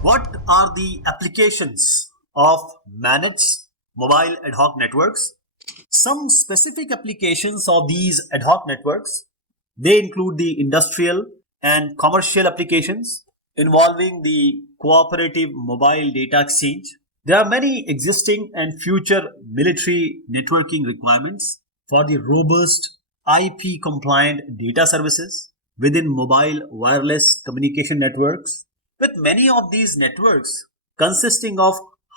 What are the applications of MANET's mobile ad hoc networks? Some specific applications of these ad hoc networks, they include the industrial and commercial applications involving the cooperative mobile data exchange. There are many existing and future military networking requirements for the robust IP compliant data services within mobile wireless communication networks, with many of these networks consisting of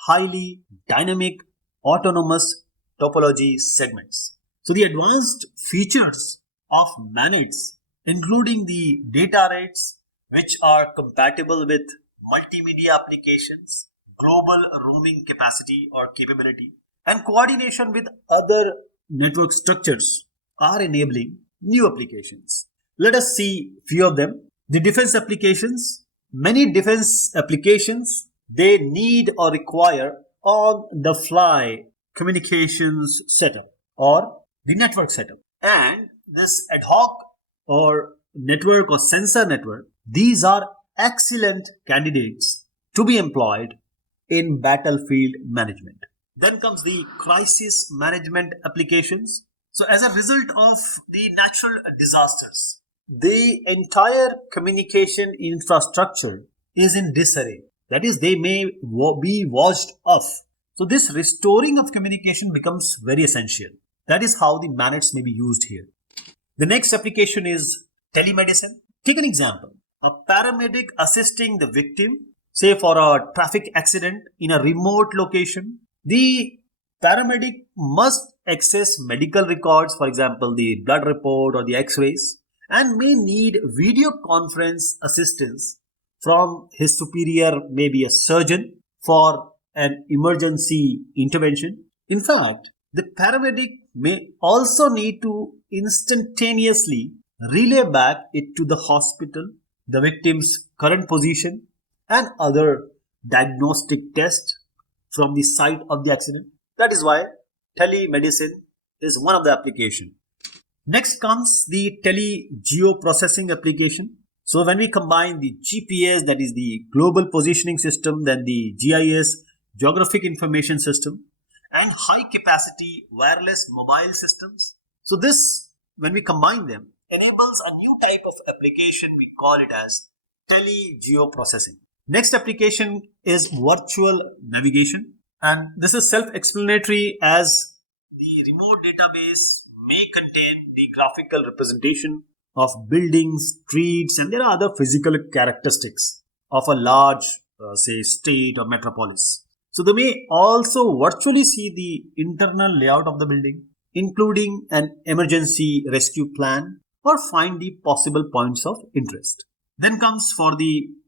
highly dynamic autonomous topology segments. So the advanced features of MANETs, including the data rates which are compatible with multimedia applications, global roaming capacity or capability, and coordination with other network structures, are enabling new applications. Let us see few of them. The defense applications. Many defense applications, they need or require on the fly communications setup or the network setup. And this ad hoc or network or sensor network, these are excellent candidates to be employed in battlefield management. Then comes the crisis management applications. So as a result of the natural disasters, the entire communication infrastructure is in disarray. That is, they may be washed off. So this restoring of communication becomes very essential. That is how the MANETs may be used here. The next application is telemedicine. Take an example. A paramedic assisting the victim, say for a traffic accident in a remote location. The paramedic must access medical records, for example, the blood report or the x-rays, and may need video conference assistance from his superior, maybe a surgeon, for an emergency intervention. In fact, the paramedic may also need to instantaneously relay back it to the hospital, the victim's current position, and other diagnostic tests from the site of the accident. That is why telemedicine is one of the applications. Next comes the tele-geoprocessing application. So when we combine the GPS, that is the global positioning system, then the GIS, geographic information system, and high capacity wireless mobile systems. So this, when we combine them, enables a new type of application. We call it as tele-geoprocessing. Next application is virtual navigation. And this is self-explanatory, as the remote database may contain the graphical representation of buildings, streets, and there are other physical characteristics of a large, say, state or metropolis. So they may also virtually see the internal layout of the building, including an emergency rescue plan, or find the possible points of interest. Then comes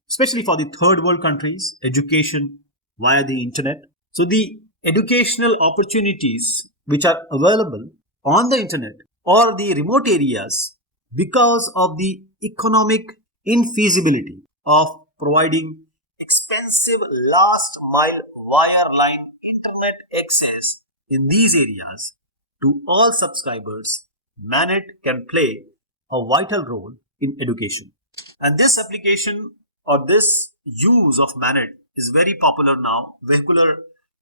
especially for the third world countries, education via the internet. So the educational opportunities which are available on the internet or the remote areas, because of the economic infeasibility of providing expensive last mile wireline internet access in these areas to all subscribers, MANET can play a vital role in education. And this application or this use of MANET is very popular now, vehicular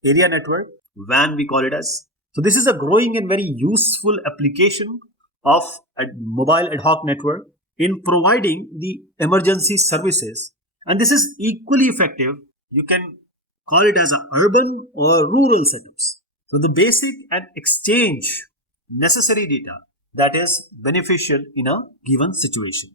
area network, WAN we call it as. So this is a growing and very useful application of a mobile ad hoc network in providing the emergency services. And this is equally effective. You can call it as a urban or rural setups. So the basic and exchange necessary data that is beneficial in a given situation.